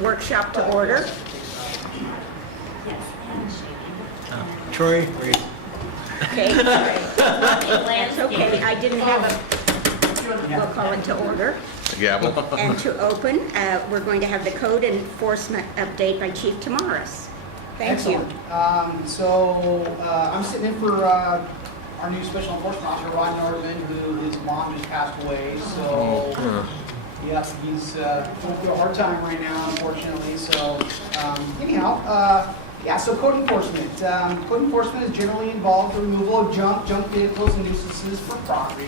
workshop to order. Troy, Okay, that's okay. I didn't have we'll call it to order. Gavel. And to open, we're going to have the code enforcement update by Chief Tamaris. Thank you. Excellent. I'm sitting in for our new special enforcement officer, Ron Nordman, who his mom just passed away. So, yes, he's going through a hard time right now, unfortunately. So, so code enforcement. Code enforcement is generally involved in the removal of junk vehicles, and nuisances for property.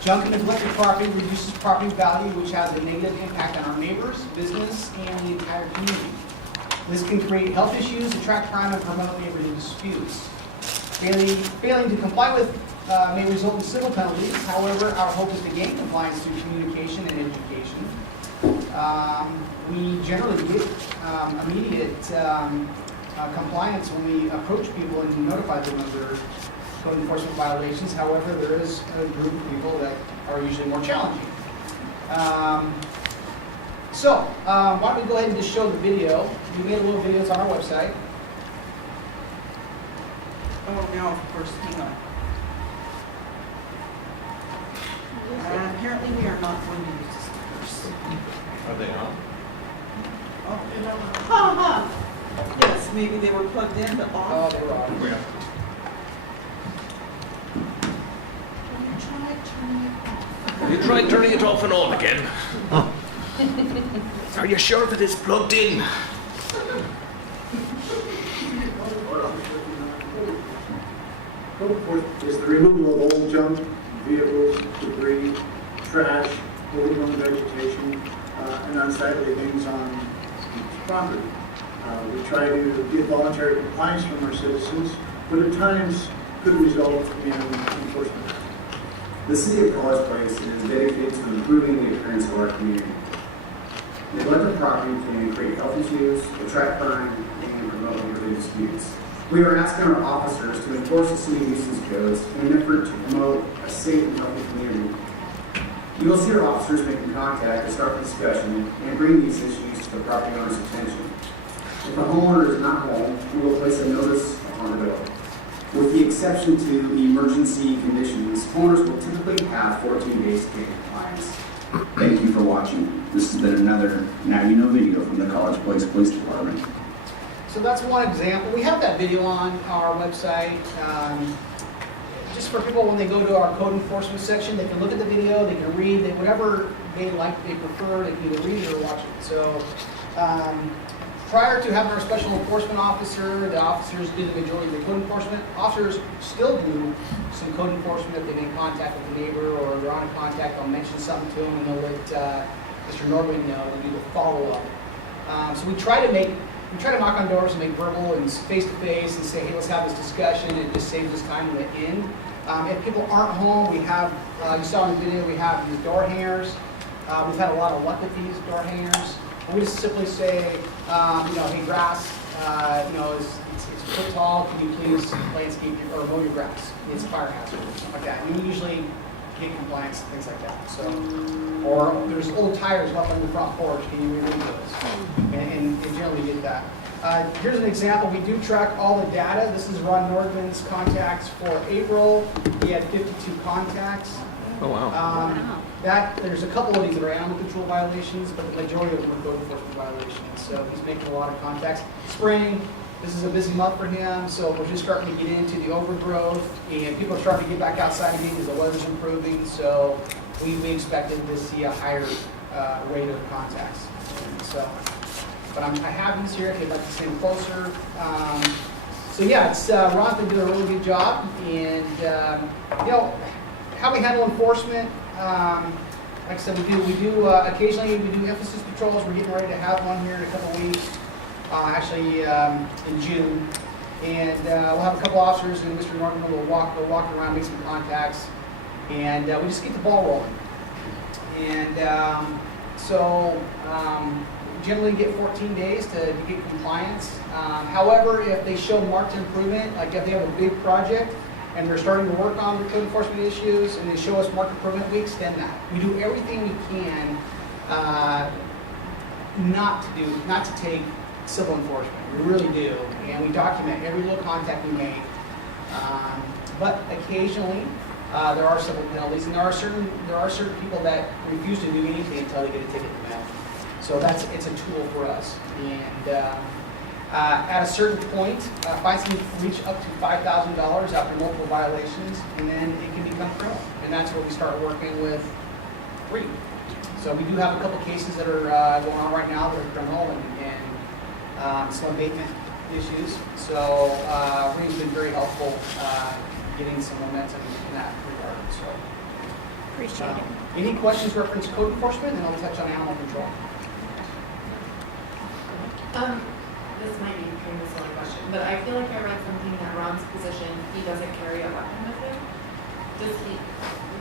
Junk and neglected property reduces property value, which has a negative impact on our neighbors, business, and the entire community. This can create health issues, attract crime, and promote neighborhood disputes. Failing to comply with may result in civil penalties. However, our hope is to gain compliance through communication and education. We generally get immediate compliance when we approach people and notify them of their code enforcement violations. However, there is a group of people that are usually more challenging. Why don't we go ahead and just show the video. We made a little videos on our website. Oh, now, of course, hang on. Apparently we are not going to use this first. Are they on? Oh, ha ha! Yes, maybe they were plugged in, but Oh, off. they were on. Yeah. Will you try turning it off? You tried turning it off and on again. Are you sure that it's plugged in? Code enforcement is the removal of old junk, vehicles, debris, trash, overgrown vegetation, and unsightly things on property. We try to get voluntary compliance from our citizens, but at times could result in enforcement. The City of College Place is dedicated to improving the appearance of our community. Neglected property can create health issues, attract crime, and promote neighborhood disputes. We are asking our officers to enforce the city nuisance codes in an effort to promote a safe and healthy community. You will see our officers making contact to start the discussion and bring these issues to the property owner's attention. If the homeowner is not home, we will place a notice upon the door. With the exception to emergency conditions, owners will typically have 14 days to get compliance. Thank you for watching. This has been another Now You Know video from the College Place Police Department. So that's one example. We have that video on our website. Just for people, when they go to our code enforcement section, they can look at the video, they can read, whatever they like, they prefer, they can either read it or watch it. So prior to having our special enforcement officer, the officers do the majority of the code enforcement. Officers still do some code enforcement if they're in contact with the neighbor or they're on contact. I'll mention something to them and they'll let Mr. Norman know to do the follow-up. So we try to knock on doors and make verbal and face-to-face and say, hey, let's have this discussion. It just saves us time in the end. If people aren't home, we have, you saw in the video, we have these door hangers. We've had a lot of luck with these door hangers. We just simply say, hey, grass, it's a foot tall. Can you please landscape or mow your grass? It's a fire hazard, something like that. And we usually get compliance and things like that. So, or there's old tires left on the front porch. Can you remove those? And generally get that. Here's an example. We do track all the data. This is Ron Nordman's contacts for April. He had 52 contacts. Oh, wow. There's a couple of these that are animal control violations, but the majority of them are code enforcement violations. So he's making a lot of contacts. Spring, this is a busy month for him, so we're just starting to get into the overgrowth, and people are starting to get back outside again because the weather's improving. So we expected to see a higher rate of contacts. So, but I have these here if you'd like to see them closer. Ron's been doing a really good job, and how we handle enforcement. Like I said, we do occasionally we do emphasis patrols. We're getting ready to have one here in a couple weeks, in June, and we'll have a couple officers and Mr. Norman will walk around, make some contacts, and we just get the ball rolling. And generally get 14 days to get compliance. However, if they show marked improvement, like if they have a big project and they're starting to work on the code enforcement issues and they show us marked improvement, we extend that. We do everything we can not to take civil enforcement. We really do, and we document every little contact we make. But occasionally, there are civil penalties, and there are certain people that refuse to do anything until they get a ticket in the mail. So it's a tool for us. And at a certain point, fines can reach up to $5,000 after multiple violations, and then it can become criminal. And that's where we start working with REAP. So we do have a couple cases that are going on right now that are criminal and some abatement issues. So REAP's been very helpful getting some momentum in that regard. So Appreciate it. any questions reference code enforcement, and I'll touch on animal control. This might be kind of a silly question, but I feel like I read something that Ron's position, he doesn't carry a weapon with him. Does he,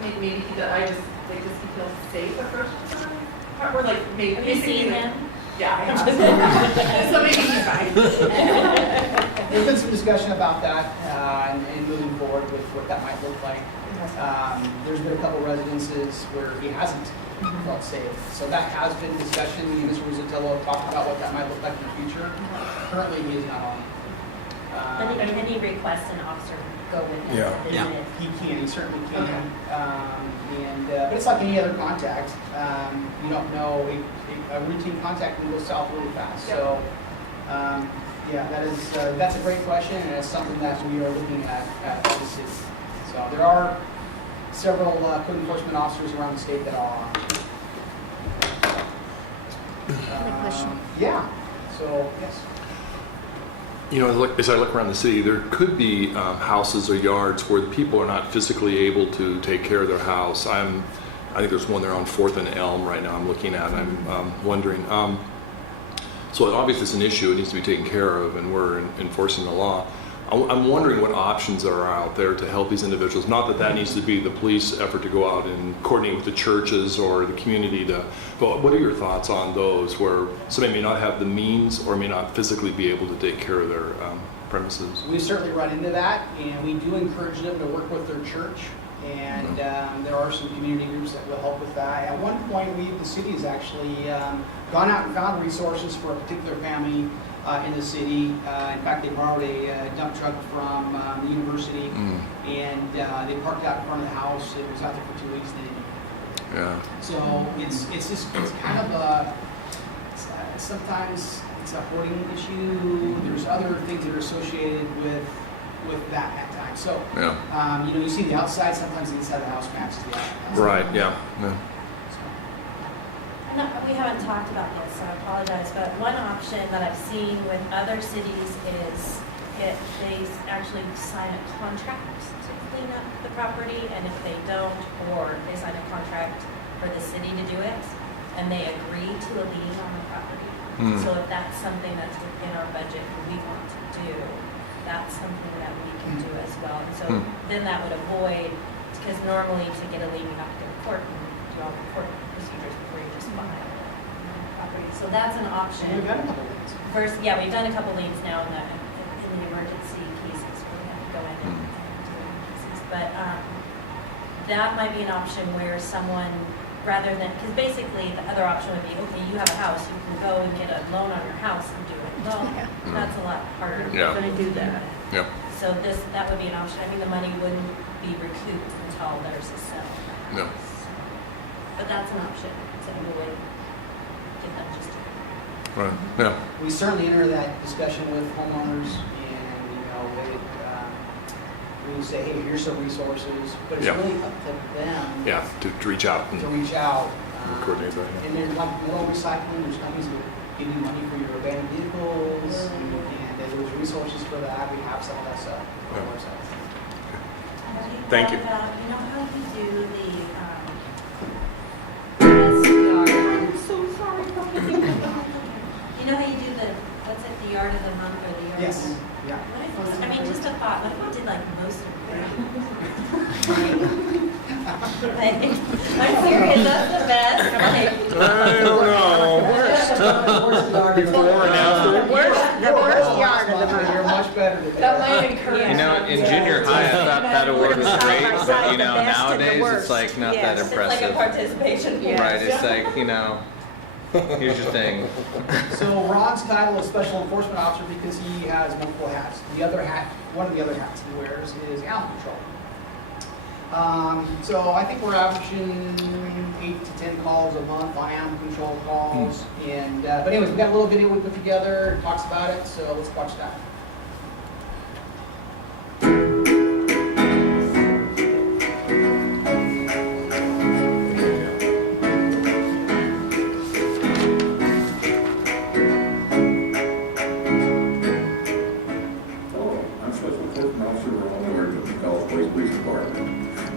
maybe he does, does he feel safe approaching someone? Or like, maybe. Have you seen him? Yeah, I have. So maybe he's fine. There's been some discussion about that and moving forward with what that might look like. There's been a couple residences where he hasn't felt safe. So that has been discussion. Mr. Rosatello talked about what that might look like in the future. Currently, he is not on. But can he request an officer go with him Yeah. to visit? He can. He certainly can. Okay. But it's like any other contact. You don't know. A routine contact can go south really fast. Yep. So, that's a great question, and it's something that we are looking at the city. So there are several code enforcement officers around the state that are. Good question. Yeah. So yes. You know, as I look around the city, there could be houses or yards where the people are not physically able to take care of their house. I think there's one there on 4th and Elm right now I'm looking at. I'm wondering. So obviously it's an issue. It needs to be taken care of, and we're enforcing the law. I'm wondering what options are out there to help these individuals. Not that needs to be the police effort to go out and coordinate with the churches or the community but what are your thoughts on those where somebody may not have the means or may not physically be able to take care of their premises? We certainly run into that, and we do encourage them to work with their church, and there are some community groups that will help with that. At one point, the city has actually gone out and found resources for a particular family in the city. In fact, they borrowed a dump truck from the university, and they parked out in front of the house. It was out there for 2 weeks. Yeah. So it's kind of sometimes it's a hoarding issue. There's other things that are associated with that at times. So you see the outside, sometimes the inside of the house matches the outside. Right. Yeah. No, we haven't talked about this, so I apologize, but one option that I've seen with other cities is they actually sign a contract to clean up the property, and if they don't, or they sign a contract for the city to do it, and they agree to a lien on the property. So if that's something that's within our budget that we want to do, that's something that we can do as well. And so then that would avoid, because normally to get a lien, you have to go to court and do all the court procedures before you just buy property. So that's an option. We've got a couple things. First, we've done a couple liens now in the emergency cases where we have to go in and do cases. But that might be an option where someone, rather than, because basically the other option would be, okay, you have a house, you can go and get a loan on your house and do it. Well, that's a lot harder. Yeah. We're going to do that. Yeah. So that would be an option. I think the money wouldn't be recouped until there's a sale. Yeah. But that's an option to avoid get that just. Right. Yeah. We certainly enter that discussion with homeowners, and we say, hey, here's some resources, but it's really up to them. Yeah. To reach out and To reach out. coordinate that. And there's like metal recycling, there's companies that give you money for your abandoned vehicles, and there's resources for that. We have some of that stuff on our website. Thank you. You know how you do the I'm so sorry. you know how you do what's it, the yard of the month or the yard Yes. of the Yeah. What if, I mean, just a thought, what if we did like most of it? I'm serious, that's the best. I don't know. Before and after. The worst yard of the month. You're much better than That that. might encourage. You know, in junior high, I thought that award was great, but you know, nowadays it's like not that It's like a impressive. participation. Right, it's like, you know, Here's your thing. So Ron's title is Special Enforcement Officer because he has multiple hats. The other hat, one of the other hats he wears is animal control. So I think we're averaging 8 to 10 calls a month on animal control calls. And but anyways, we got a little video we put together, it talks about it, so let's watch that. Hello, I'm Special Enforcement Officer Ron Ward of the College Place Police Department.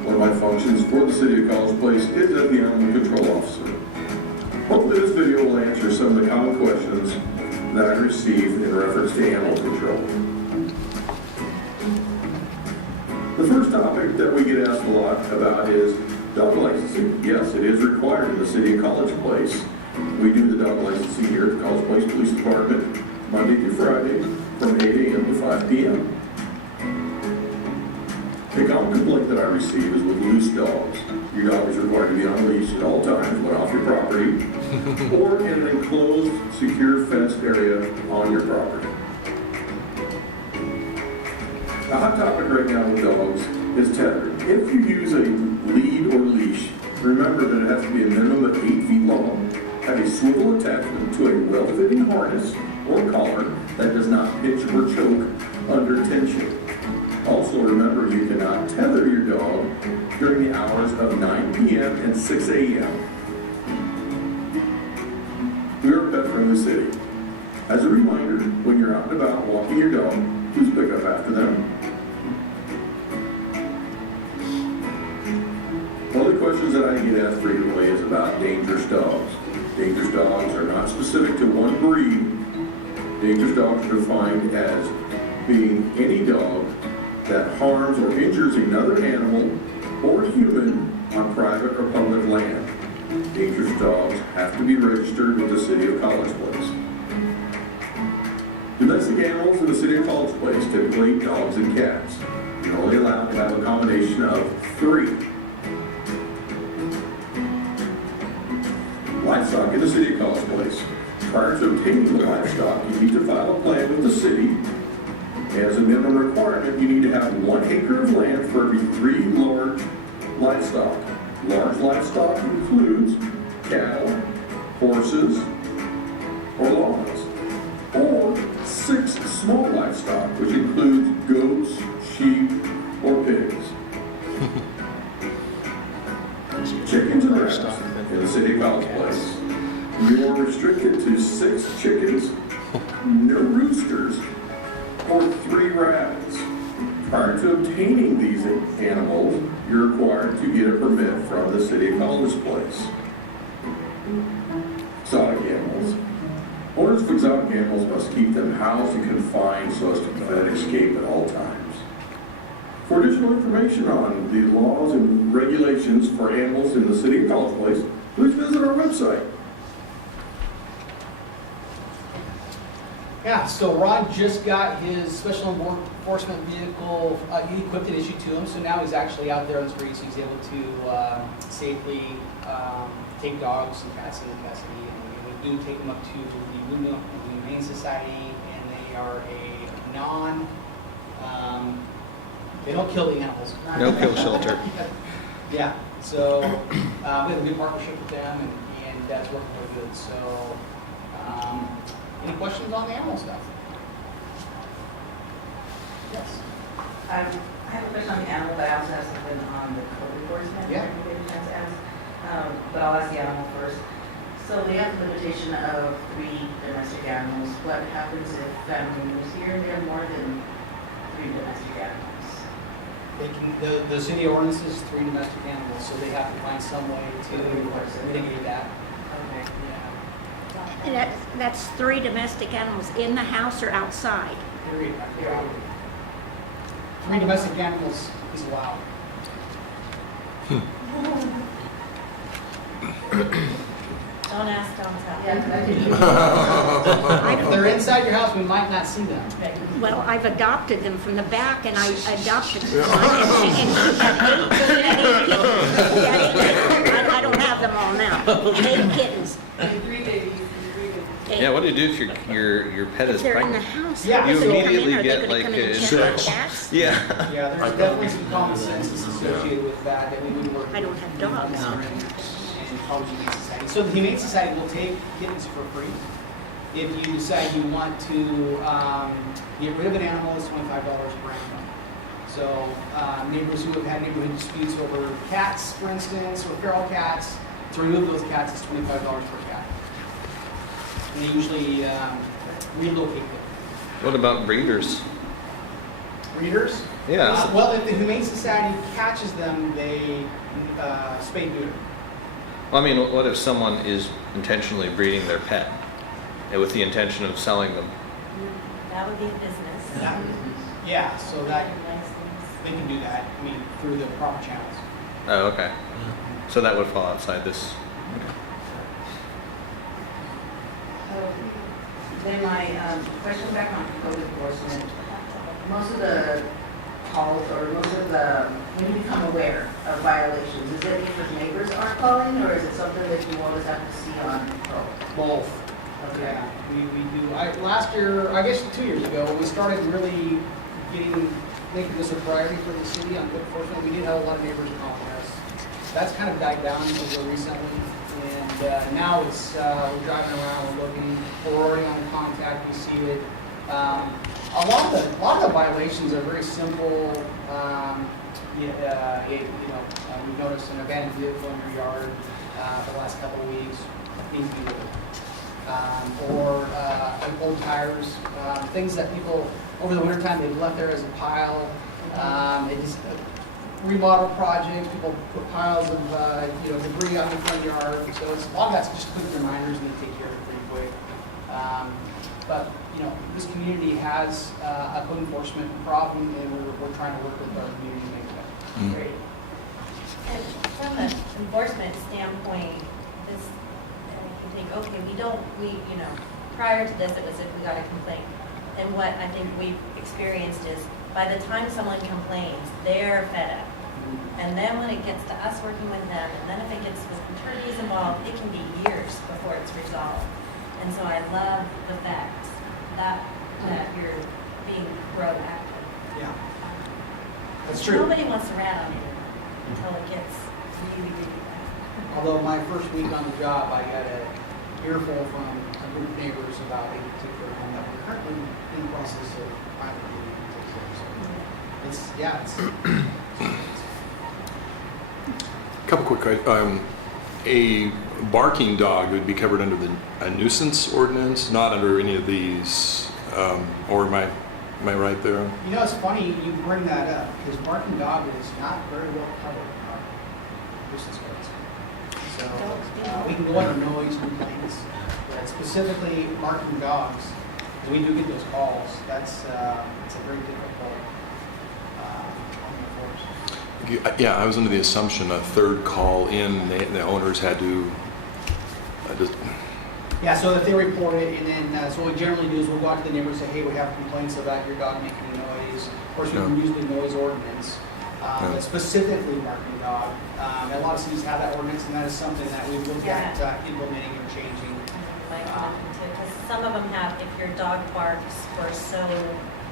One of my functions for the City of College Place is as the Animal Control Officer. Hopefully this video will answer some of the common questions that I received in reference to animal control. The first topic that we get asked a lot about is dog licensing. Yes, it is required in the City of College Place. We do the dog licensing here at the College Place Police Department Monday through Friday from 8 a.m. to 5 p.m. The common complaint that I receive is with loose dogs. Your dog is required to be on a leash at all times when off your property or in an enclosed, secure fenced area on your property. A hot topic right now with dogs is tether. If you use a lead or leash, remember that it has to be a minimum of 8 feet long, have a swivel attachment to a well-fitting harness or collar that does not pinch or choke under tension. Also remember you cannot tether your dog during the hours of 9 p.m. and 6 a.m. We are a pet-friendly city. As a reminder, when you're out and about walking your dog, please pick up after them. One of the questions that I get asked frequently is about dangerous dogs. Dangerous dogs are not specific to one breed. Dangerous dogs are defined as being any dog that harms or injures another animal or human on private or public land. Dangerous dogs have to be registered with the City of College Place. Domestic animals in the City of College Place, typically dogs and cats, you're only allowed to have a combination of 3. Livestock in the City of College Place. Prior to obtaining the livestock, you need to file a plan with the city. As a minimum requirement, you need to have 1 acre of land for every 3 large livestock. Large livestock includes cattle, horses, or lawns, or 6 small livestock, which includes goats, sheep, or pigs. Chickens and rabbits in the City of College Place. You are restricted to 6 chickens, no roosters, or 3 rabbits. Prior to obtaining these animals, you're required to get a permit from the City of College Place. Exotic animals. Owners of exotic animals must keep them housed and confined so as to prevent escape at all times. For additional information on the laws and regulations for animals in the City of College Place, please visit our website. Yeah, so Ron just got his special enforcement vehicle equipped and issued to him, so now he's actually out there on the streets. He's able to safely take dogs and cats into custody, and we do take them up to the Humane Society, and they are a they don't kill the animals. No kill shelter. Yeah, so we have a good partnership with them, and that's working really good. So, any questions on the animal stuff? Yes. I have a question on the animal, but I also have something on the code enforcement. Yeah. I didn't get a chance to ask. But I'll ask the animal first. So they have the limitation of 3 domestic animals. What happens if family moves here and they have more than 3 domestic animals? They can, the city ordinance is 3 domestic animals, so they have to find some way to mitigate that. Okay. Yeah. And that's 3 domestic animals in the house or outside? Period. 3 domestic animals is allowed. Don't ask, don't tell. Yeah, I did. If they're inside your house, we might not see them. Well, I've adopted them from the back, and I adopted one, and I don't have them all now. 8 kittens. And 3 babies. Okay. Yeah, what do you do if your pet If is they're in the pregnant? house, Yeah, how You do they come immediately in? Are they get, gonna like, come in and a- check on Sex. cats? Yeah. Yeah, there's definitely some common sense associated with that we would work. I don't have dogs. And College Humane Society. So the Humane Society will take kittens for free. If you decide you want to get rid of an animal, it's $25 per animal. So neighbors who have had neighborhood disputes over cats, for instance, or feral cats, to remove those cats, it's $25 per cat. And they usually relocate them. What about breeders? Breeders? Yeah. Well, if the Humane Society catches them, they spay neuter. Well, I mean, what if someone is intentionally breeding their pet with the intention of selling them? That would be business. Yeah, so that they can do that. I mean, through the proper channels. Oh, okay. So that would fall outside this. Then my question back on code enforcement, most of the calls or most of the, when you become aware of violations, is it because neighbors are calling or is it something that you always have to see on patrol? Both. Okay. Yeah, we do. Last year, I guess 2 years ago, when we started really making this a priority for the city on code enforcement, we did have a lot of neighbors calling us. That's kind of died down over recently. And now it's, we're driving around, we're looking, we're already on contact, we see it. A lot of the violations are very simple. We've noticed an abandoned vehicle in your yard for the last couple of weeks, needs to be removed. Or old tires, things that people, over the wintertime, they've left there as a pile. Remodel projects, people put piles of debris on the front yard. So it's, a lot of that's just quick reminders and they take care of it pretty quick. But this community has a code enforcement problem, and we're trying to work with our community to make it better. Great. And from an enforcement standpoint, this, you think, okay, prior to this, it was if we got a complaint. And what I think we've experienced is, by the time someone complains, they're fed up. And then when it gets to us working with them, and then if it gets with attorneys involved, it can be years before it's resolved. And so I love the fact that you're being proactive. Yeah, that's true. Nobody wants to rat on you until it gets really, really bad. Although my first week on the job, I got an earful from a group of neighbors about a particular home that we're currently in the process of finally getting to take care of. So it's Couple quick, a barking dog would be covered under a nuisance ordinance, not under any of these, or am I right there? It's funny you bring that up, because barking dog is not very well covered in our nuisance codes. So we can go under noise complaints, but specifically barking dogs, we do get those calls. It's a very difficult Yeah, I was under the assumption a third call in, the owners had to, Yeah, so if they report it, and then, so what we generally do is we'll go out to the neighbors and say, hey, we have complaints about your dog making noise. Of course, we can use the noise ordinance, but specifically barking dog. A lot of cities have that ordinance, and that is something that we've looked at implementing and changing. Because some of them have, if your dog barks for so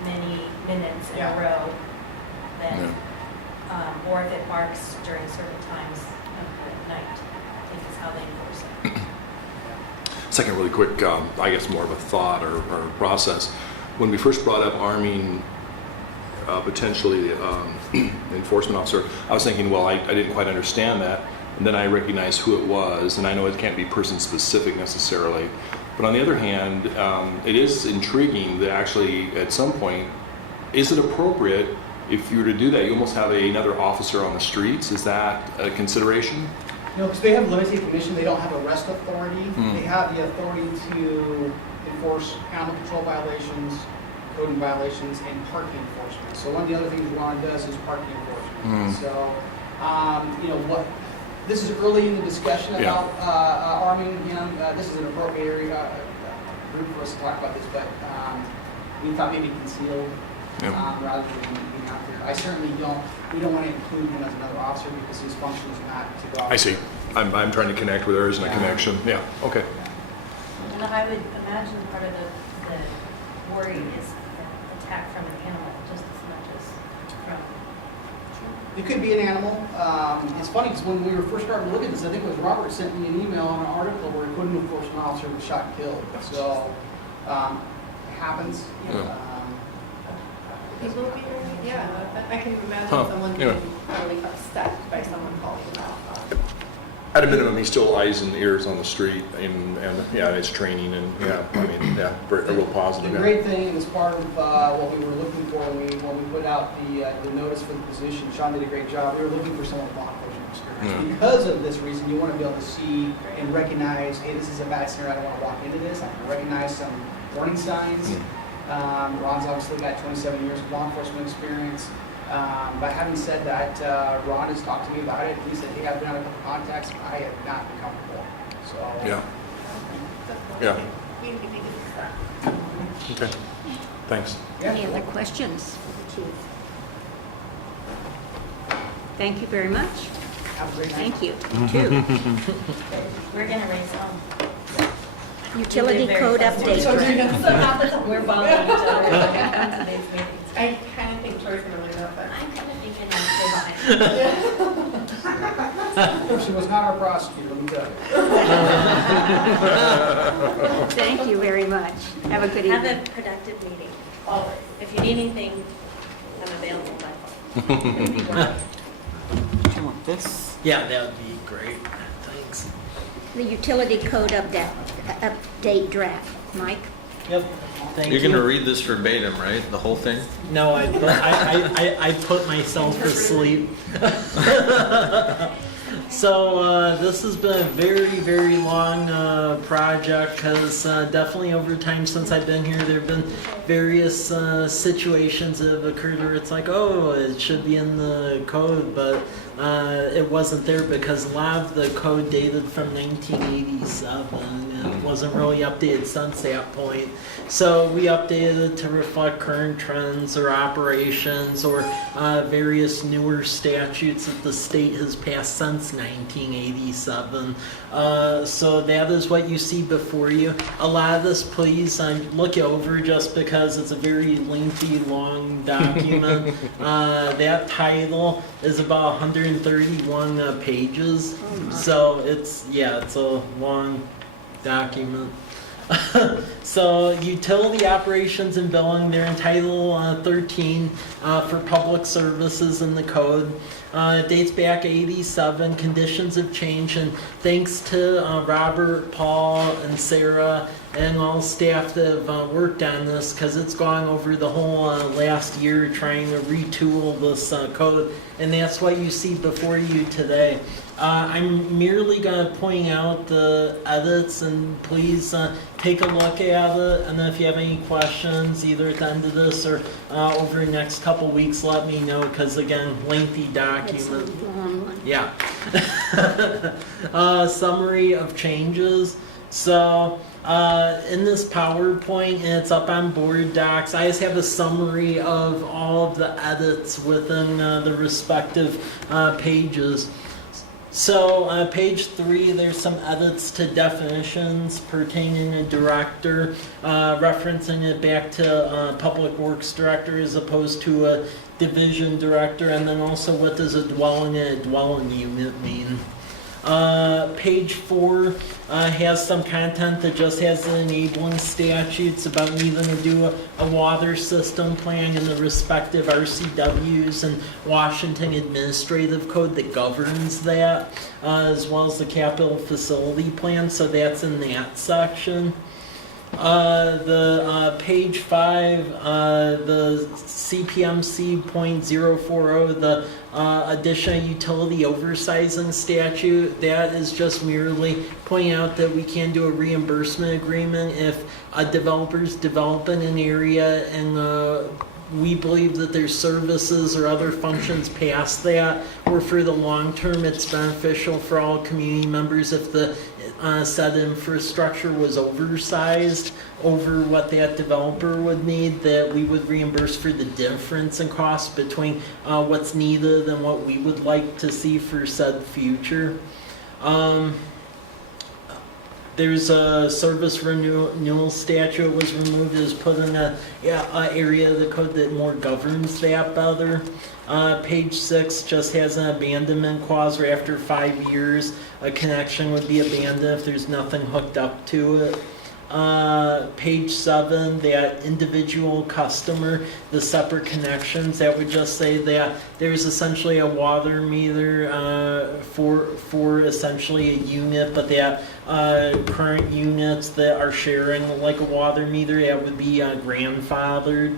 many minutes in a row, then, or if it barks during certain times of the night, I think is how they enforce it. Second, really quick, I guess more of a thought or process. When we first brought up arming potentially enforcement officer, I was thinking, well, I didn't quite understand that. And then I recognized who it was, and I know it can't be person specific necessarily. But on the other hand, it is intriguing that actually at some point, is it appropriate if you were to do that, you almost have another officer on the streets? Is that a consideration? Because they have limited commission, they don't have arrest authority. They have the authority to enforce animal control violations, coding violations, and parking enforcement. So one of the other things Ron does is parking enforcement. So, this is early in the discussion about arming him. This is an appropriate area, group for us to talk about this, but we thought maybe concealed rather than being out there. I certainly we don't want to include him as another officer because his function is not to go out. I see. I'm trying to connect where there isn't a connection. Yeah, okay. And I would imagine part of the worry is attack from an animal just as much as from. It could be an animal. It's funny because when we were first starting to look at this, I think it was Robert sent me an email on an article where a code enforcement officer was shot and killed. So it happens. People will be very, yeah, I can imagine Huh, someone yeah. being really upset by someone calling them out. At a minimum, he's still eyes and ears on the street, and yeah, it's training, and yeah, I mean, yeah, a real positive. The Yeah. great thing as part of what we were looking for when we put out the notice for the position, Sean did a great job. We were looking for someone with law enforcement experience. Yeah. Because of this reason, you want to be able to see and recognize, hey, this is a bad scenario. I don't want to walk into this. I can recognize some warning signs. Ron's obviously got 27 years of law enforcement experience. But having said that, Ron has talked to me about it. He said, hey, I've been on a couple contacts. I have not been comfortable. So Yeah. Yeah. We need to be good at that. Okay. Thanks. Any other questions? Thank you very much. Have a great night. Thank you. You too. We're gonna race home. Utility We live code very close to update. each other. So half the time we're following each other as we come to these meetings. I kind of think Troy's gonna win that, but. I'm kind of thinking I'll stay behind. She was not our prosecutor, let me tell you. Thank you very much. Have a good Have evening. a productive meeting, always. If you need anything, I'm available by phone. Do you want this? Yeah, that would be great. Thanks. The utility code update draft. Mike? Yep. Thank You're you. gonna read this verbatim, right? The whole thing? No, I put myself to sleep. So this has been a very, very long project because definitely over time since I've been here, there have been various situations that have occurred where it's like, oh, it should be in the code, but it wasn't there because a lot of the code dated from 1987 and wasn't really updated since that point. So we updated it to reflect current trends or operations or various newer statutes that the state has passed since 1987. So that is what you see before you. A lot of this, please look it over just because it's a very lengthy, long document. That title is about 131 pages. So it's a long document. So utility operations and billing, they're in Title 13 for public services in the code. It dates back 87. Conditions have changed, and thanks to Robert, Paul, and Sarah, and all staff that have worked on this, because it's gone over the whole last year trying to retool this code, and that's what you see before you today. I'm merely going to point out the edits, and please take a look at it, and then if you have any questions, either at the end of this or over the next couple weeks, let me know, because again, lengthy document. Yeah. Summary of changes. So in this PowerPoint, and it's up on board docs, I just have a summary of all of the edits within the respective pages. So page 3, there's some edits to definitions pertaining to director, referencing it back to public works director as opposed to a division director, and then also what does a dwelling and a dwelling unit mean. Page 4 has some content that just has the enabling statutes about needing to do a water system plan in the respective RCWs and Washington Administrative Code that governs that, as well as the capital facility plan, so that's in that section. The page 5, the CPMC .040, the additional utility oversizing statute, that is just merely pointing out that we can do a reimbursement agreement if a developer's developing an area and we believe that there's services or other functions past that, or for the long term it's beneficial for all community members if the said infrastructure was oversized over what that developer would need, that we would reimburse for the difference in cost between what's needed and what we would like to see for said future. there's a service renewal statute was removed. It was put in a area of the code that more governs that better. Page 6 just has an abandonment clause where after 5 years a connection would be abandoned if there's nothing hooked up to it. Page 7, that individual customer, the separate connections, that would just say that there's essentially a water meter for essentially a unit, but that current units that are sharing like a water meter, that would be grandfathered.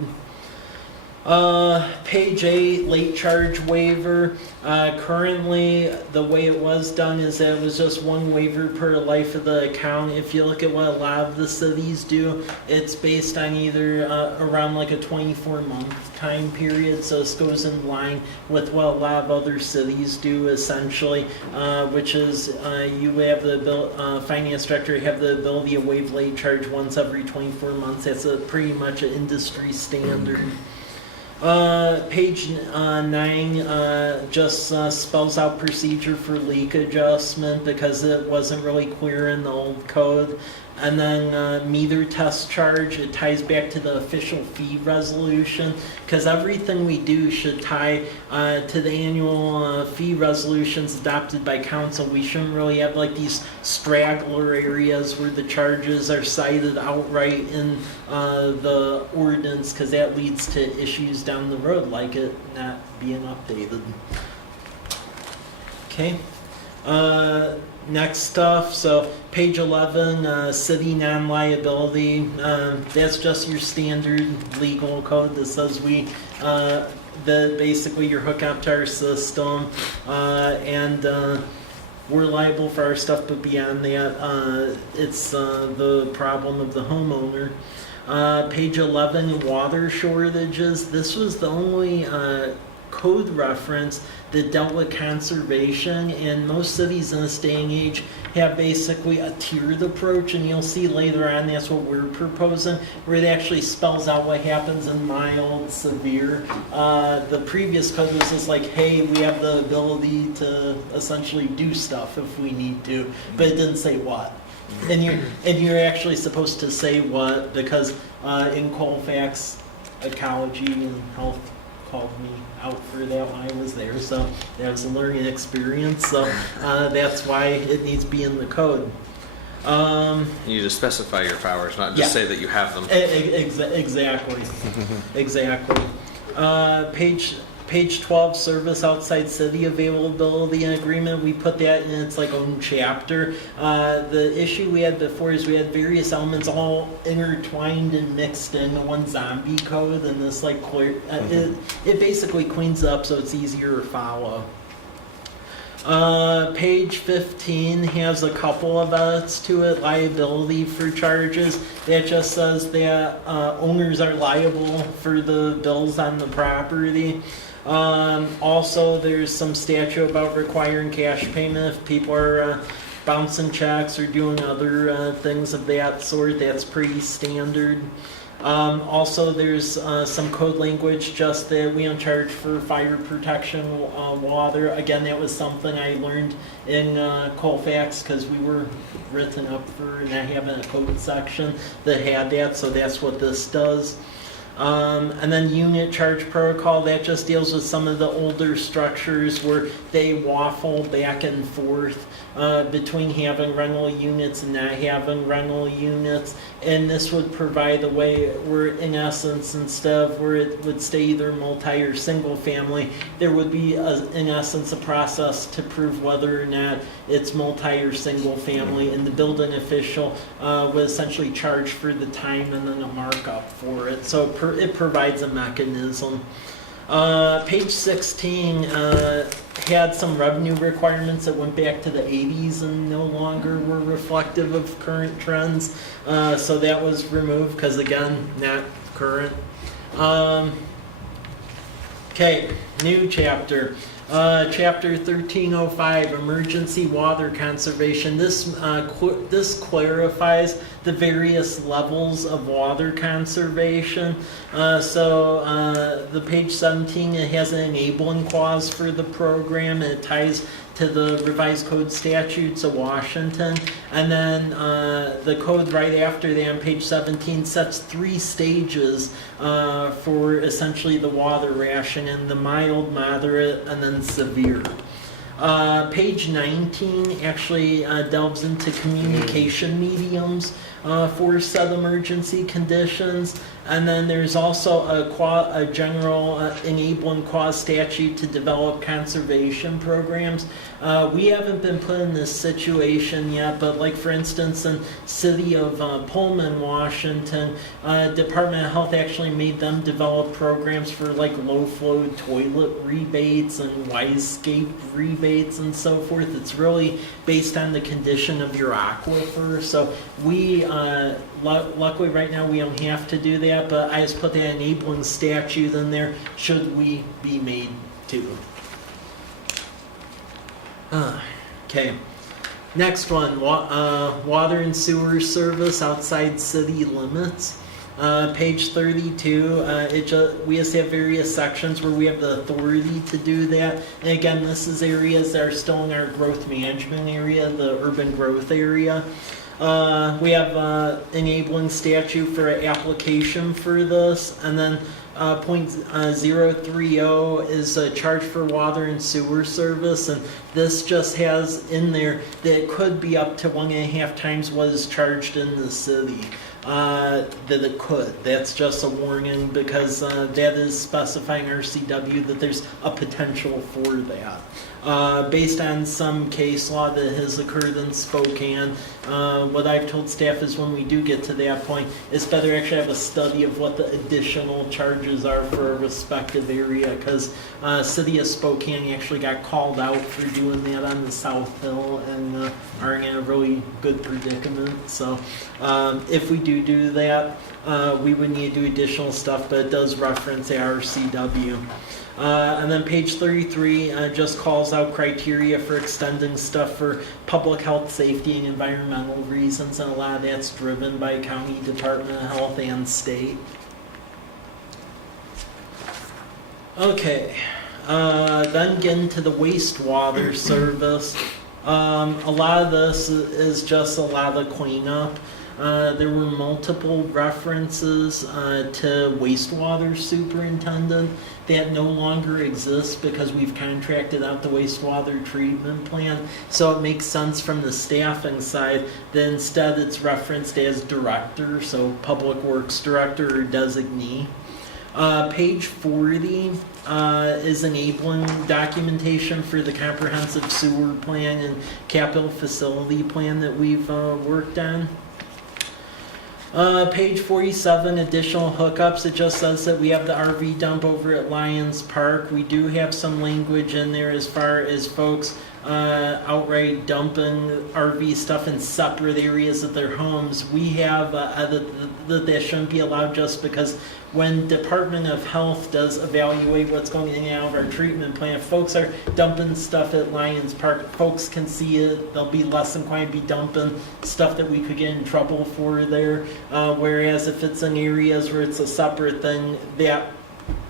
Page 8, late charge waiver. Currently, the way it was done is that it was just one waiver per life of the account. If you look at what a lot of the cities do, it's based on either around like a 24-month time period. So this goes in line with what a lot of other cities do, essentially, which is you have the finance director have the ability to waive late charge once every 24 months. That's pretty much an industry standard. Page 9 just spells out procedure for leak adjustment because it wasn't really clear in the old code. And then meter test charge, it ties back to the official fee resolution because everything we do should tie to the annual fee resolutions adopted by council. We shouldn't really have like these straggler areas where the charges are cited outright in the ordinance because that leads to issues down the road like it not being updated. Okay. Next stuff, so page 11, city non-liability, that's just your standard legal code that says basically you're hooking up to our system, and we're liable for our stuff, but beyond that, it's the problem of the homeowner. Page 11, water shortages, this was the only code reference that dealt with conservation, and most cities in this day and age have basically a tiered approach, and you'll see later on that's what we're proposing, where it actually spells out what happens in mild, severe. The previous code was just like, hey, we have the ability to essentially do stuff if we need to, but it didn't say what. And you're actually supposed to say what, because in Colfax, ecology and health called me out for that when I was there, so that was a learning experience, so that's why it needs to be in the code. You need to specify your powers, not just say that you have them. Exactly. Exactly. Page 12, service outside city availability and agreement. We put that in its like own chapter. The issue we had before is we had various elements all intertwined and mixed in one zombie code, and this like clear, it basically cleans up so it's easier to follow. Page 15 has a couple of edits to it. Liability for charges. That just says that owners are liable for the bills on the property. Also, there's some statute about requiring cash payment if people are bouncing checks or doing other things of that sort. That's pretty standard. Also, there's some code language just that we don't charge for fire protection water. Again, that was something I learned in Colfax because we were written up for not having a code section that had that, so that's what this does. And then unit charge protocol, that just deals with some of the older structures where they waffle back and forth between having rental units and not having rental units. And this would provide a way where, in essence, instead of where it would stay either multi or single family, there would be, in essence, a process to prove whether or not it's multi or single family, and the building official would essentially charge for the time and then a markup for it. So it provides a mechanism. Page 16 had some revenue requirements that went back to the 80s and no longer were reflective of current trends. So that was removed because, again, not current. Okay, new chapter. Chapter 1305, Emergency Water Conservation. This clarifies the various levels of water conservation. The page 17, it has an enabling clause for the program, and it ties to the revised code statutes of Washington. And then the code right after that on page 17 sets 3 stages for essentially the water ration: the mild, moderate, and then severe. Page 19 actually delves into communication mediums for said emergency conditions. And then there's also a general enabling clause statute to develop conservation programs. We haven't been put in this situation yet, but like for instance in city of Pullman, Washington, Department of Health actually made them develop programs for like low flow toilet rebates and Wisescape rebates and so forth. It's really based on the condition of your aquifer. So we luckily right now we don't have to do that, but I just put that enabling statute in there should we be made to. Okay, next one, water and sewer service outside city limits. Page 32, we just have various sections where we have the authority to do that. And again, this is areas that are still in our growth management area, the urban growth area. We have enabling statute for application for this, and then .030 is a charge for water and sewer service, and this just has in there that it could be up to 1.5 times what is charged in the city. That it could. That's just a warning because that is specifying RCW that there's a potential for that. Based on some case law that has occurred in Spokane, what I've told staff is when we do get to that point, it's better actually have a study of what the additional charges are for a respective area, because city of Spokane actually got called out for doing that on the South Hill and are in a really good predicament. So if we do that, we would need to do additional stuff, but it does reference the RCW. And then page 33 just calls out criteria for extending stuff for public health, safety, and environmental reasons, and a lot of that's driven by County Department of Health and state. Okay, then get into the wastewater service. A lot of this is just a lot of cleanup. There were multiple references to wastewater superintendent that no longer exists because we've contracted out the wastewater treatment plant. So it makes sense from the staffing side that instead it's referenced as director, so public works director or designee. Page 40 is enabling documentation for the comprehensive sewer plan and capital facility plan that we've worked on. Page 47, additional hookups. It just says that we have the RV dump over at Lions Park. We do have some language in there as far as folks outright dumping RV stuff in separate areas of their homes. We have that shouldn't be allowed just because when Department of Health does evaluate what's going in and out of our treatment plant, folks are dumping stuff at Lions Park. Folks can see it. They'll be less inclined to be dumping stuff that we could get in trouble for there. Whereas if it's in areas where it's a separate thing, that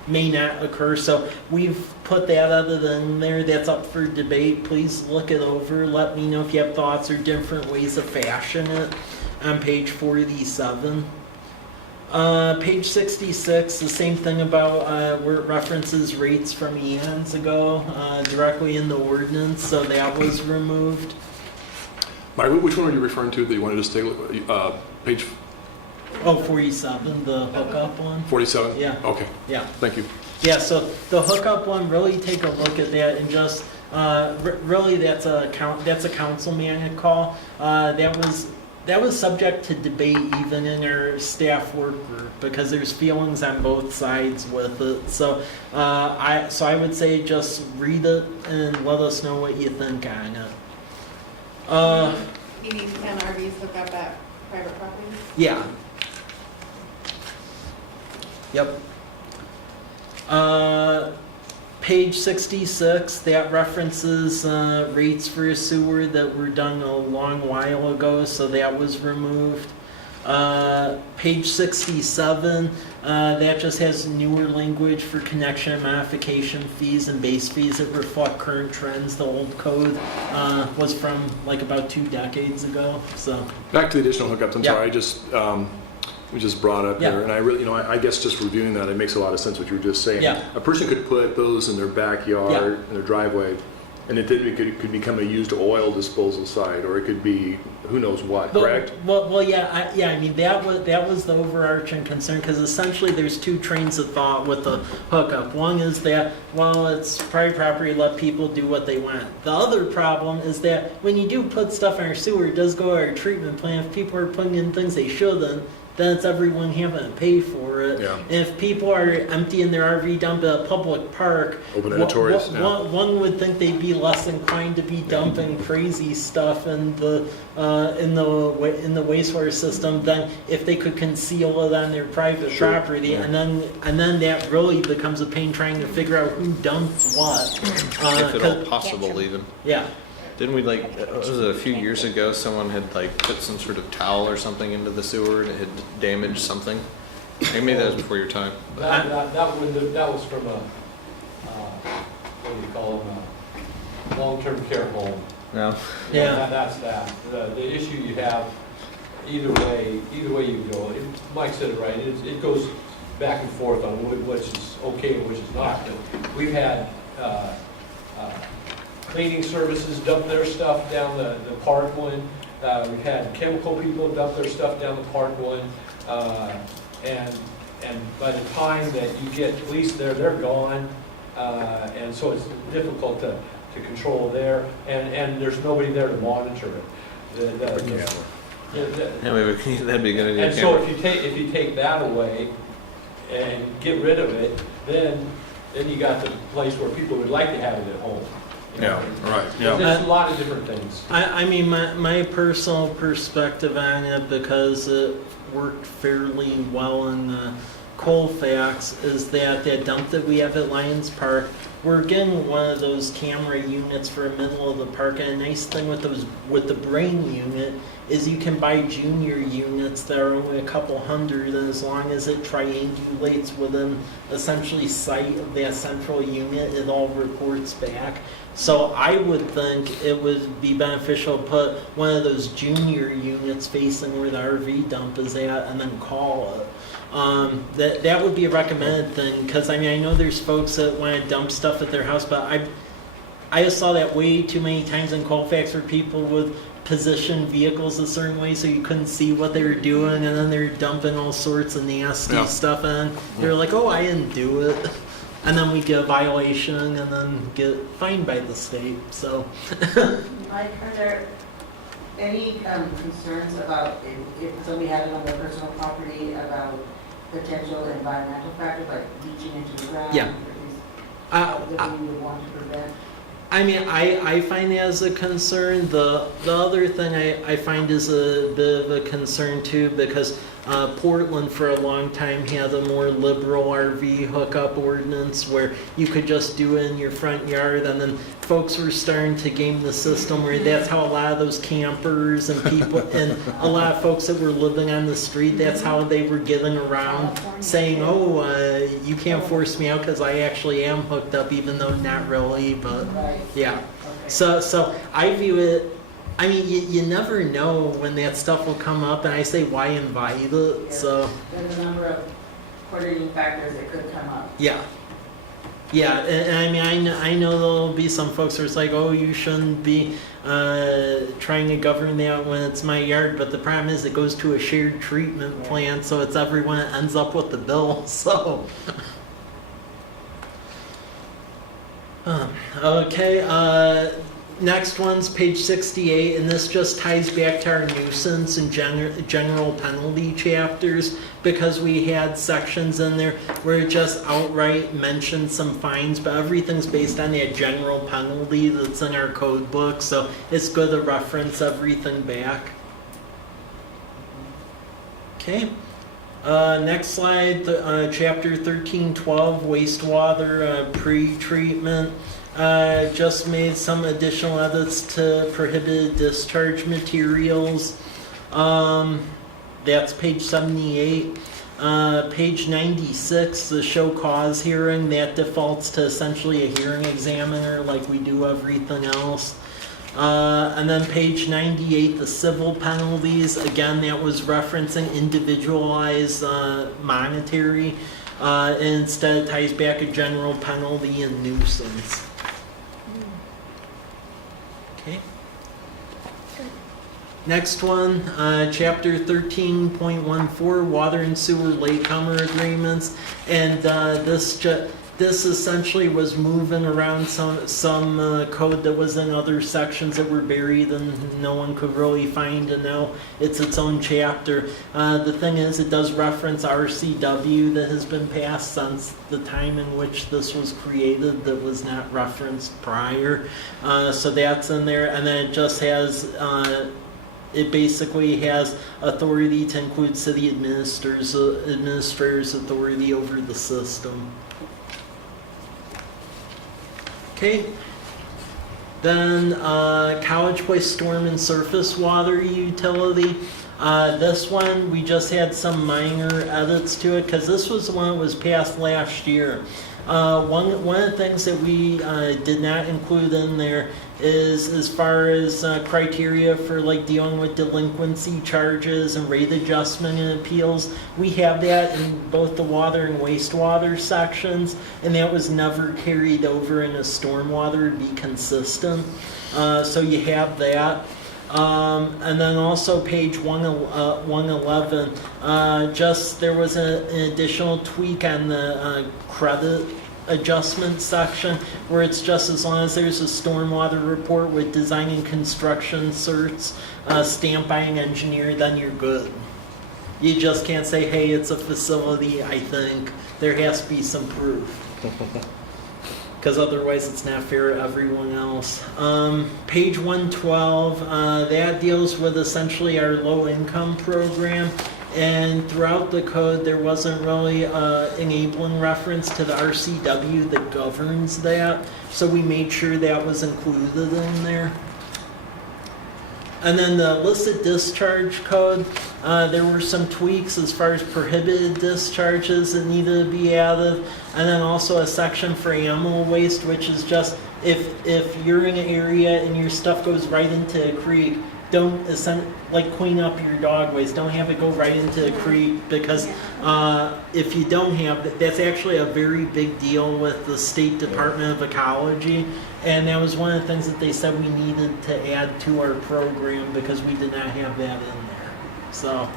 may not occur. So we've put that other than there. That's up for debate. Please look it over. Let me know if you have thoughts or different ways of fashioning it on page 47. Page 66, the same thing about where it references rates from eons ago directly in the ordinance, so that was removed. Mike, which one are you referring to that you wanted to stay page? Oh, 47, the hookup one. 47? Yeah. Okay. Yeah. Thank you. Yeah, so the hookup one, really take a look at that and just, really that's a councilman call. That was subject to debate even in our staff work group because there's feelings on both sides with it. So I would say just read it and let us know what you think on it. You mean can RVs hook up at private property? Yeah. Yep. Page 66, that references rates for a sewer that were done a long while ago, so that was removed. Page 67, that just has newer language for connection and modification fees and base fees that reflect current trends. The old code was from like about 2 decades ago. So Back to the additional hookups. I'm Yeah. sorry, I just we just brought up Yeah. here, and I really, I guess just reviewing that, it makes a lot of sense what you were just saying. Yeah. A person could put those in their backyard, in their driveway, and it could become a used oil disposal site, or it could be who knows what. Correct? Well, yeah. I mean, that was the overarching concern, because essentially there's 2 trains of thought with the hookup. One is that, well, it's private property, let people do what they want. The other problem is that when you do put stuff in our sewer, it does go to our treatment plant. If people are putting in things they shouldn't, then it's everyone having to pay for it. Yeah. And if people are emptying their RV dump at a public park, Open-ended tourists, yeah. one would think they'd be less inclined to be dumping crazy stuff in the wastewater system than if they could conceal it on their private Sure. property. Yeah. And then that really becomes a pain trying to figure out who dumped what. If at all possible, even. Yeah. Didn't we was it a few years ago, someone had put some sort of towel or something into the sewer and it had damaged something? Maybe that was before your time. That was from a, what do you call them, a long-term care home. No. Yeah. That's that. The issue you have, either way you go, Mike said it right, it goes back and forth on which is okay and which is not. But we've had cleaning services dump their stuff down the Parkland. We've had chemical people dump their stuff down the Parkland. And by the time that you get police there, they're gone. And so it's difficult to control there. And there's nobody there to monitor it. That'd be a good idea. And so if you take that away and get rid of it, then you got the place where people would like to have it at home. Yeah, right. Yeah. There's a lot of different things. I mean, my personal perspective on it, because it worked fairly well in Colfax, is that dump that we have at Lions Park, we're getting one of those camera units for the middle of the park. And a nice thing with the brain unit is you can buy junior units that are only a couple hundred, and as long as it triangulates within essentially sight of that central unit, it all reports back. So I would think it would be beneficial to put one of those junior units facing where the RV dump is at and then call it. That would be a recommended thing, because I mean, I know there's folks that want to dump stuff at their house, but I just saw that way too many times in Colfax where people would position vehicles a certain way so you couldn't see what they were doing, and then they're dumping all sorts of nasty stuff in. They're like, oh, I didn't do it. And then we get a violation and then get fined by the state. So, Mike, are there any concerns about if somebody had it on their personal property about potential environmental factors like leaching into the ground? Yeah. That we would want to prevent? I mean, I find that as a concern. The other thing I find is a bit of a concern too, because Portland for a long time had a more liberal RV hookup ordinance where you could just do it in your front yard, and then folks were starting to game the system where that's how a lot of those campers and people and a lot of folks that were living on the street, that's how they were getting around saying, oh, you can't force me out because I actually am hooked up, even though not really, but yeah. So I view it, I mean, you never know when that stuff will come up, and I say, why invite it? Yeah. So there's a number of coordinating factors that could come up. yeah, and I mean, I know there'll be some folks who are like, oh, you shouldn't be trying to govern that when it's my yard, but the problem is it goes to a shared treatment plant, so it's everyone that ends up with the bill. So okay. Next one's page 68, and this just ties back to our nuisance and general penalty chapters, because we had sections in there where it just outright mentioned some fines, but everything's based on that general penalty that's in our code book, so it's good to reference everything back. Okay. Next slide, chapter 1312, wastewater pre-treatment. Just made some additional edits to prohibited discharge materials. That's page 78. Page 96, the show cause hearing, that defaults to essentially a hearing examiner like we do everything else. And then page 98, the civil penalties, again, that was referencing individualized monetary. Instead, it ties back a general penalty and nuisance. Okay. Next one, chapter 13.14, water and sewer latecomer agreements, and this essentially was moving around some code that was in other sections that were buried and no one could really find, and now it's its own chapter. The thing is, it does reference RCW that has been passed since the time in which this was created that was not referenced prior. So that's in there, and then it just has it basically has authority to include city administrators' authority over the system. Okay. Then College Place storm and surface water utility. This one, we just had some minor edits to it because this was the one that was passed last year. One of the things that we did not include in there is as far as criteria for like dealing with delinquency charges and rate adjustment and appeals. We have that in both the water and wastewater sections, and that was never carried over into stormwater to be consistent. So you have that. And then also page 111, just there was an additional tweak on the credit adjustment section where it's just as long as there's a stormwater report with design and construction certs stamped by an engineer, then you're good. You just can't say, hey, it's a facility, I think. There has to be some proof. Because otherwise it's not fair to everyone else. Page 112, that deals with essentially our low income program. And throughout the code, there wasn't really enabling reference to the RCW that governs that. So we made sure that was included in there. And then the illicit discharge code, there were some tweaks as far as prohibited discharges that needed to be added. And then also a section for animal waste, which is just if you're in an area and your stuff goes right into a creek, don't clean up your dog waste. Don't have it go right into the creek because if you don't have that, that's actually a very big deal with the State Department of Ecology. And that was one of the things that they said we needed to add to our program because we did not have that in there. So,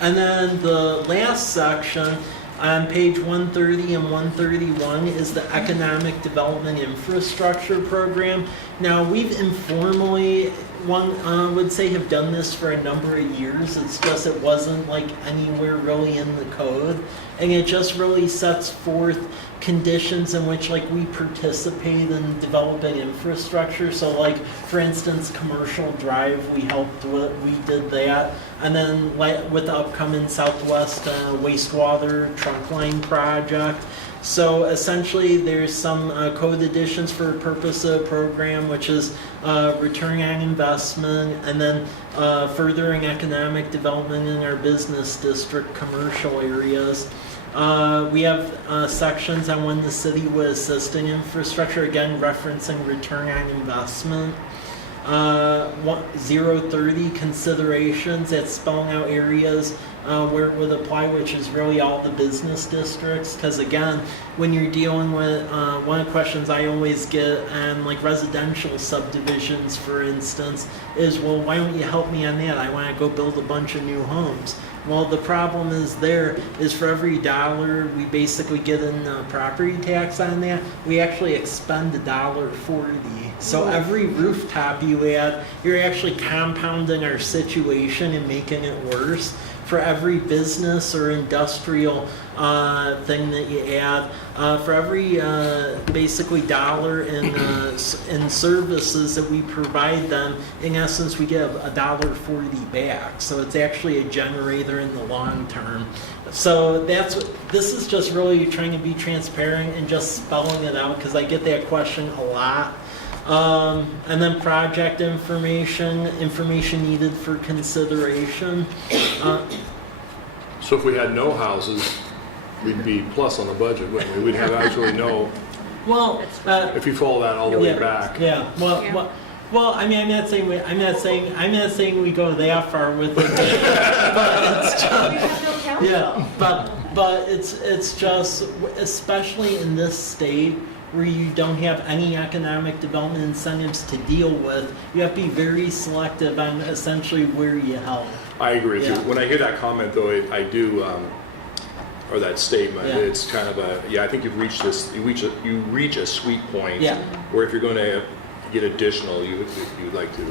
and then the last section on page 130 and 131 is the Economic Development Infrastructure Program. Now, we've informally, one would say, have done this for a number of years. It's just it wasn't like anywhere really in the code. And it just really sets forth conditions in which like we participate in developing infrastructure. So like, for instance, Commercial Drive, we helped with, we did that. And then with the upcoming Southwest wastewater trunk line project. So essentially there's some code additions for the purpose of the program, which is return on investment and then furthering economic development in our business district commercial areas. We have sections on when the city would assist in infrastructure, again referencing return on investment. 030 considerations, that's spelling out areas where it would apply, which is really all the business districts. Because again, when you're dealing with one of the questions I always get on like residential subdivisions, for instance, is, well, why don't you help me on that? I want to go build a bunch of new homes. Well, the problem is for every dollar we basically get in property tax on that, we actually expend $1.40. So every rooftop you add, you're actually compounding our situation and making it worse. for every business or industrial thing that you add, for every basically dollar in services that we provide them, in essence, we get $1.40 back. So it's actually a generator in the long term. So this is just really trying to be transparent and just spelling it out, because I get that question a lot. And then project information needed for consideration. So if we had no houses, we'd be plus on the budget, wouldn't we? We'd have actually no, Well, if you follow that all the way back. Yeah. Well, I mean, I'm not saying we go that far with it, but it's just, We have no council. yeah. But it's just, especially in this state where you don't have any economic development incentives to deal with, you have to be very selective on essentially where you help. I agree with Yeah. you. When I hear that comment, though, I do, or that statement, Yeah. it's kind of I think you reach a sweet point. Yeah. Where if you're going to get additional, you'd like to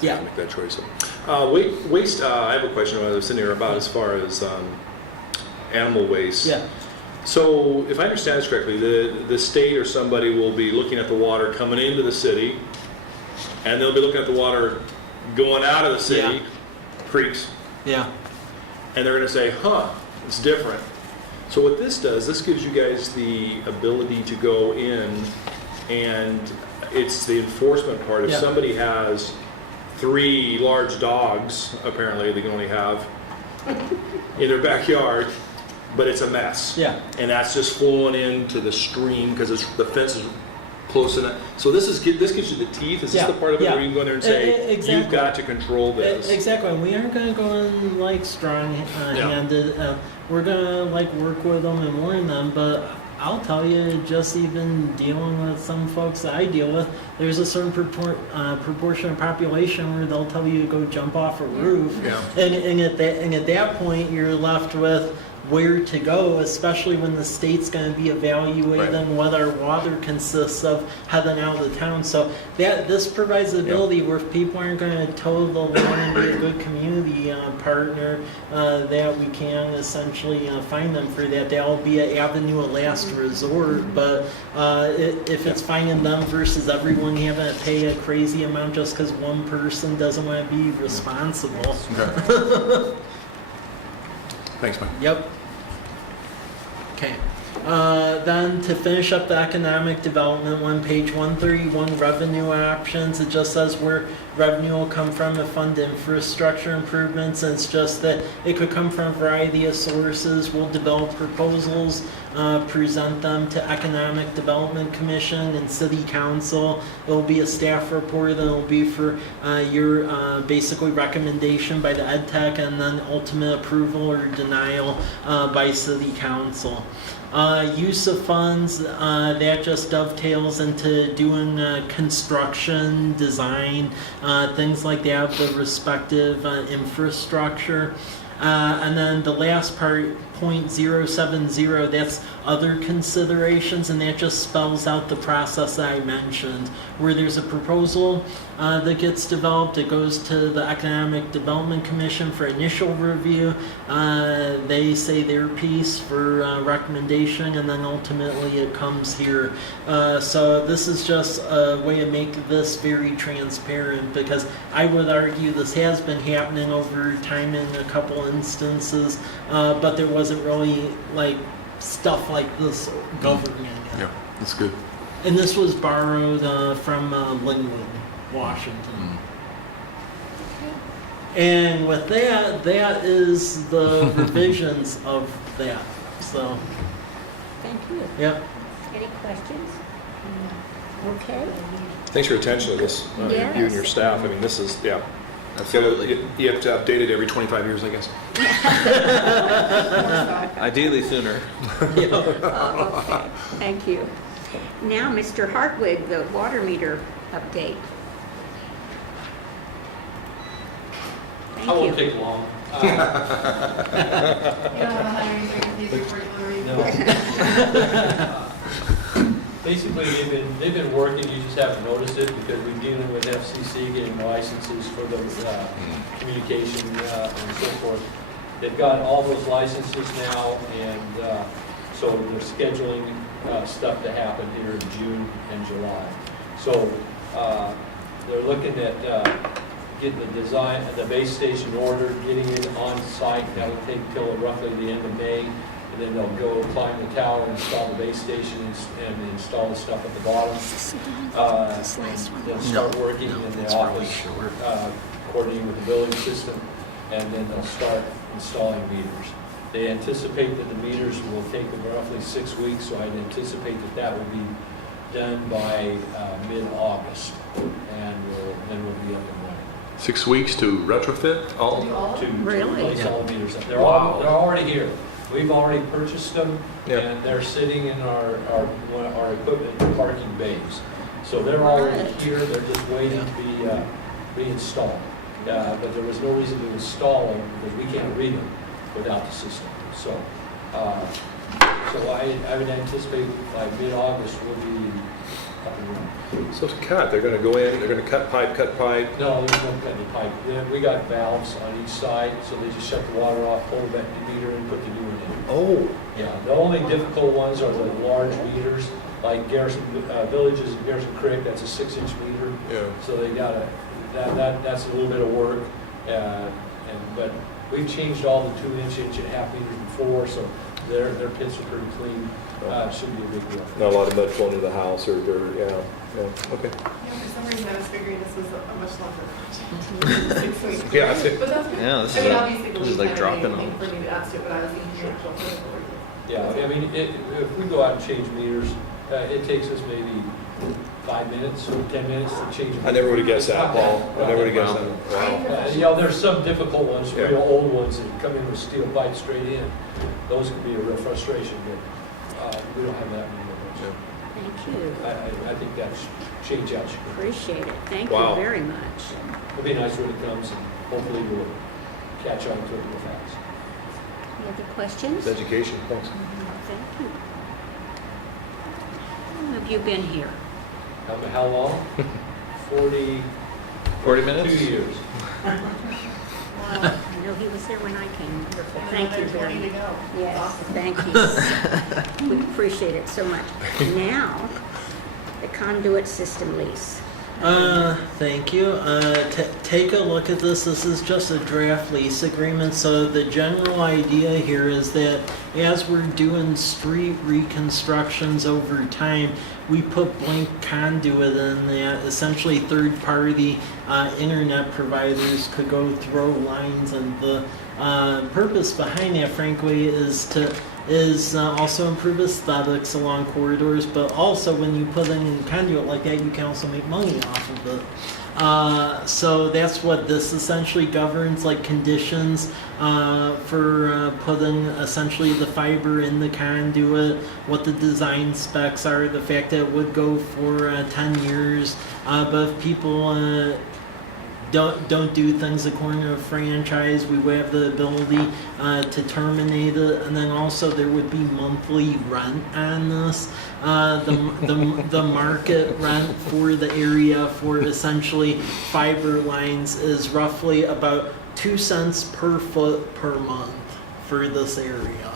Yeah. make that choice. Waste, I have a question I was sitting here about as far as animal waste. Yeah. So if I understand this correctly, the state or somebody will be looking at the water coming into the city, and they'll be looking at the water going out of the city, creeks, Yeah. and they're going to say, huh, it's different. So what this does, this gives you guys the ability to go in, and it's the enforcement part. If Yeah. somebody has 3 large dogs, apparently they can only have in their backyard, but it's a mess. Yeah. And that's just flowing into the stream because the fence is close enough. So this gives you the teeth. Is this Yeah, the part of it yeah. where you can go in there and say, Exactly. you've got to control this? Exactly. We aren't going to go in like strong-handed. We're going to like work with them and warn them. But I'll tell you, just even dealing with some folks that I deal with, there's a certain proportion of population where they'll tell you to go jump off a roof. Yeah. And at that point, you're left with where to go, especially when the state's going to be evaluating what our water consists of heading out of the town. So this provides the ability where if people aren't going to toe the line and be a good community partner, that we can essentially find them for that. That'll be an avenue of last resort. But if it's finding them versus everyone having to pay a crazy amount just because one person doesn't want to be responsible. Okay. Thanks, Mike. Yep. Okay. Then to finish up the economic development one, page 131, revenue options. It just says where revenue will come from to fund infrastructure improvements. And it's just that it could come from a variety of sources. We'll develop proposals, present them to Economic Development Commission and City Council. It'll be a staff report that will be for your basically recommendation by the EdTech and then ultimate approval or denial by City Council. Use of funds, that just dovetails into doing construction, design, things like that, the respective infrastructure. And then the last part, .070, that's other considerations, and that just spells out the process that I mentioned, where there's a proposal that gets developed. It goes to the Economic Development Commission for initial review. They say their piece for recommendation, and then ultimately it comes here. So this is just a way to make this very transparent, because I would argue this has been happening over time in a couple instances, but there wasn't really like stuff like this governing it. Yeah, that's good. And this was borrowed from Linwood, Washington. And with that is the revisions of that. So, Thank you. yep. Any questions? Okay. Thanks for your attention to this, you and your staff. I mean, this is, Absolutely. You have to update it every 25 years, I guess. Ideally sooner. Okay. Thank you. Now, Mr. Hartwig, the water meter update. Thank I won't you. take long. You don't have a hiring frequency before you leave? Basically, they've been working, you just haven't noticed it because we're dealing with FCC getting licenses for those communication and so forth. they've got all those licenses now, and so they're scheduling stuff to happen here in June and July. So they're looking at getting the design, the base station ordered, getting it on site. That'll take till roughly the end of May, and then they'll go climb the tower, install the base station, and install the stuff at the bottom. They'll start working in the office, coordinating with the building system, and then they'll start installing meters. They anticipate that the meters will take them roughly 6 weeks, so I'd anticipate that that will be done by mid-August, and we'll be up and running. 6 weeks to retrofit all? To Really? replace all the meters. They're Wow. they're already here. We've already purchased them, Yeah. and they're sitting in our equipment parking bays. So they're already here, they're just waiting to be reinstalled. But there was no reason to install them, because we can't read them without the system. So I would anticipate by mid-August we'll be up and running. So cut, they're going to go in, they're going to cut pipe. No, there's no cutting pipe. We got valves on each side, so they just shut the water off, pull back the meter, and put the new one in. Oh. Yeah, the only difficult ones are the large meters, like Garrison Villages and Garrison Creek. That's a 6-inch meter. Yeah. So they gotta that's a little bit of work. But we've changed all the 2-inch, 1.5 meters before, so their pits are pretty clean. Shouldn't be a big deal. Not a lot of mud flowing into the house or dirt, yeah, okay. Yeah, for some reason I was figuring this was a much longer project. 6 weeks. Yeah, I think- But that's good. Yeah, this I is mean, a- obviously the this is lead like time dropping may on. for me to ask it, but I was thinking the actual physical work. Yeah, I mean, if we go out and change meters, it takes us maybe 5 minutes or 10 minutes to change. I never would have guessed that, Paul. I never would have guessed Wow. that. You know, there's some difficult ones, Yeah. real old ones that come in with steel pipe straight in. Those can be a real frustration, but we don't have that many of those. Thank you. I think that change out should be. Appreciate it. Thank Wow. you very much. It'll be nice when it comes, and hopefully we'll catch on to it real fast. Any other questions? It's education, thanks. Thank you. How long have you been here? How long? 40 minutes? 2 years. I know he was there when I came. Thank you very much. go. Yes, thank you. We appreciate it so much. Now, the conduit system lease. Thank you. Take a look at this. This is just a draft lease agreement. So the general idea here is that as we're doing street reconstructions over time, we put blank conduit in that essentially third-party internet providers could go throw lines, and the purpose behind that, frankly, is also improve aesthetics along corridors, but also when you put in conduit like that, you can also make money off of it. So that's what this essentially governs, like conditions for putting essentially the fiber in the conduit, what the design specs are, the fact that it would go for 10 years, but if people don't do things according to a franchise, we would have the ability to terminate it, and then also there would be monthly rent on this. The market rent for the area for essentially fiber lines is roughly about 2 cents per foot per month for this area.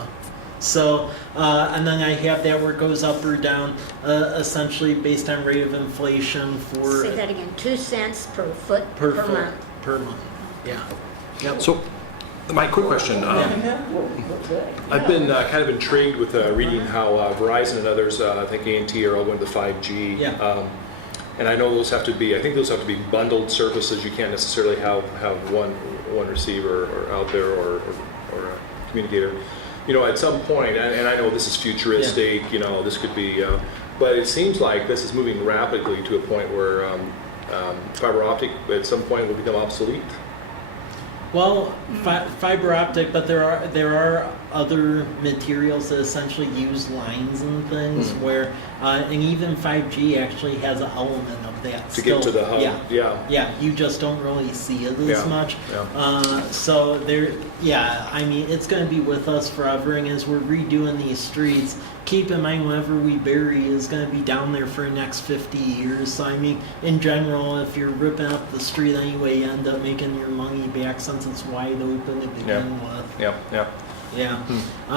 So, and then I have that where it goes up or down, essentially based on rate of inflation for... Say that again, 2 cents per foot per foot, month. per month, yeah. Yep. So, my quick question, I've been kind of intrigued with reading how Verizon and others, I think A&T are all going to 5G. Yeah. And I know those have to be, I think those have to be bundled services. You can't necessarily have one receiver or out there or a communicator. You know, at some point, and I know this is futuristic, you know, this could be, but it seems like this is moving rapidly to a point where fiber optic at some point will become obsolete. Well, fiber optic, but there are other materials that essentially use lines and things where, and even 5G actually has an element of that. To get to the hub, yeah. You just don't really see it as much. Yeah. So there, I mean, it's going to be with us forever, and as we're redoing these streets, keep in mind whatever we bury is going to be down there for the next 50 years. So I mean, in general, if you're ripping up the street anyway, you end up making your money back since it's wide open to begin with. Yep. Yeah.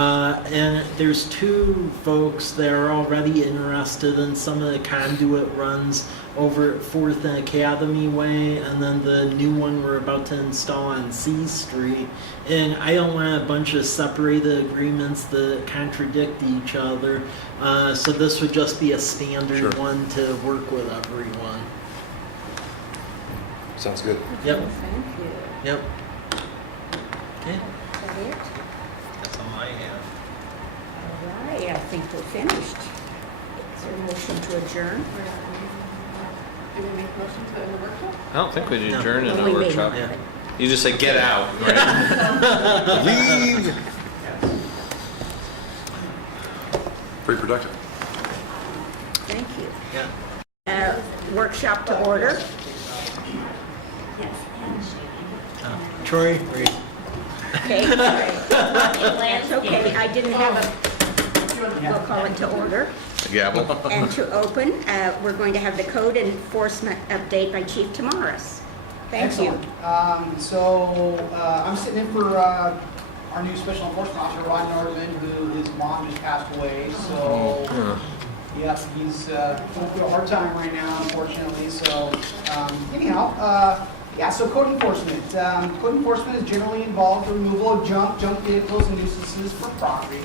And there's two folks that are already interested in some of the conduit runs over at 4th and Academy Way, and then the new one we're about to install on C Street. And I don't want a bunch of separated agreements that contradict each other. So this would just be a standard one to work with everyone. Sounds good. Yep. Thank you. Yep. Okay. Is that it? That's all I have. All right, I think we're finished. Is there a motion to adjourn? Do we make motion to end the workshop? I don't think we'd adjourn in Well, a we may workshop. not. You just say, get out, right? Leave. Very productive. Thank you. Yeah. Workshop to order. Troy, Okay. That's okay. I didn't have we'll call it to order. Gavel. And to open, we're going to have the code enforcement update by Chief Tamaris. Thank you. Excellent. I'm sitting in for our new special enforcement officer, Ron Norman, who his mom just passed away. So, yes, he's going through a hard time right now, unfortunately. So, anyhow, so code enforcement. Code enforcement is generally involved in removal of junk vehicles, and nuisances for property.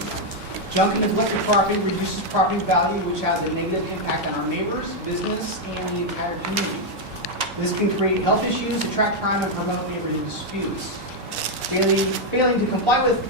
Junk and neglected property reduces property value, which has a negative impact on our neighbors, business, and the entire community. This can create health issues, attract crime, and promote neighborhood disputes. Failing to comply with